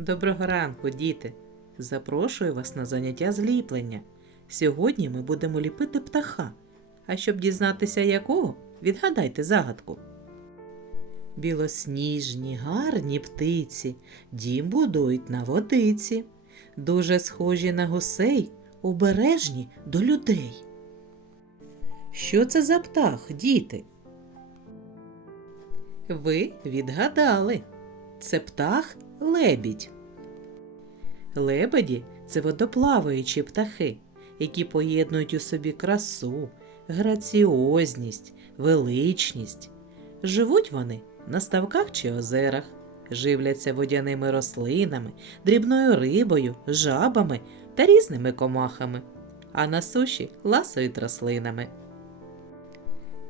Доброго ранку, діти! Запрошую вас на заняття зліплення. Сьогодні ми будемо ліпити птаха. А щоб дізнатися якого, відгадайте загадку. Білосніжні, гарні птиці, дім будують на водиці, дуже схожі на гусей, обережні до людей. Що це за птах, діти? Ви відгадали. Це птах лебідь. Лебеді це водоплаваючі птахи, які поєднують у собі красу, граціозність, величність. Живуть вони на ставках чи озерах, живляться водяними рослинами, дрібною рибою, жабами та різними комахами, а на суші ласують рослинами.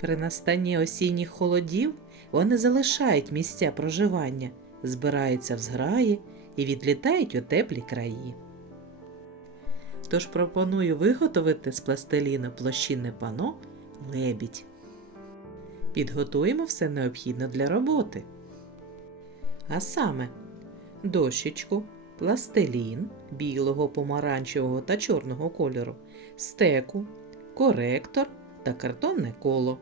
При настанні осінніх холодів вони залишають місця проживання, збираються в зграї і відлітають у теплі краї. Тож пропоную виготовити з пластиліну площинне пано лебідь. Підготуємо все необхідне для роботи. А саме дощечку, пластилін білого, помаранчевого та чорного кольору, стеку, коректор та картонне коло.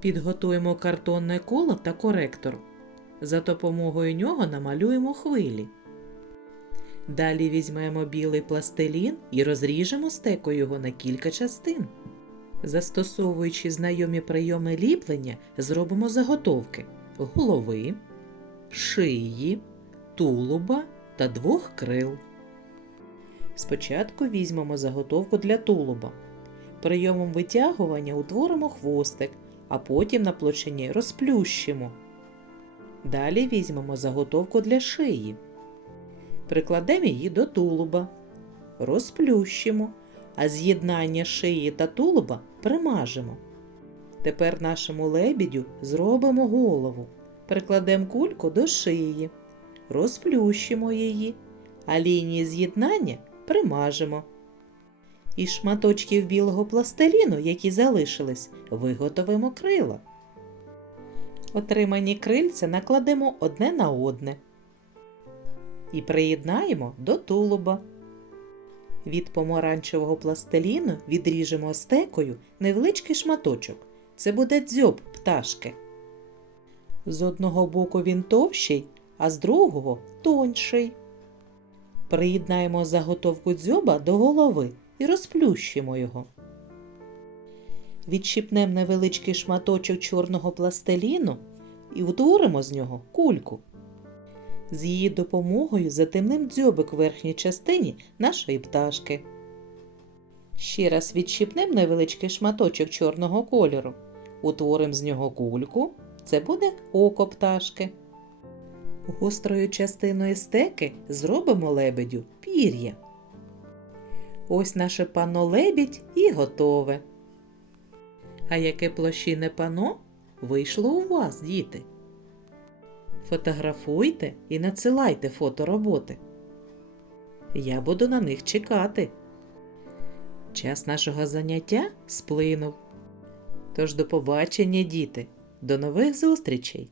Підготуємо картонне коло та коректор. За допомогою нього намалюємо хвилі. Далі візьмемо білий пластилін і розріжемо стекою його на кілька частин. Застосовуючи знайомі прийоми ліплення, зробимо заготовки голови, шиї, тулуба та двох крил. Спочатку візьмемо заготовку для тулуба. Прийомом витягування утворимо хвостик, а потім на площині розплющимо. Далі візьмемо заготовку для шиї. Прикладемо її до тулуба, розплющимо, а з'єднання шиї та тулуба примажемо. Тепер нашому лебідю зробимо голову. Прикладемо кульку до шиї, розплющимо її, а лінії з'єднання примажемо. Із шматочків білого пластиліну, які залишились, виготовимо крила. Отримані крильця накладемо одне на одне і приєднаємо до тулуба. Від помаранчевого пластиліну відріжемо стекою невеличкий шматочок. Це буде дзьоб пташки. З одного боку він товщий, а з другого тонший. Приєднаємо заготовку дзьоба до голови і розплющимо його. Відщипнемо невеличкий шматочок чорного пластиліну і утворимо з нього кульку. З її допомогою затемним дзьобик в верхній частині нашої пташки. Ще раз відщипнемо невеличкий шматочок чорного кольору. Утворимо з нього кульку. Це буде око пташки. Гострою частиною стеки зробимо лебедю пір'я. Ось наше пано лебідь і готове. А яке площине пано вийшло у вас, діти? Фотографуйте і надсилайте фото роботи. Я буду на них чекати. Час нашого заняття сплинув. Тож до побачення, діти. До нових зустрічей!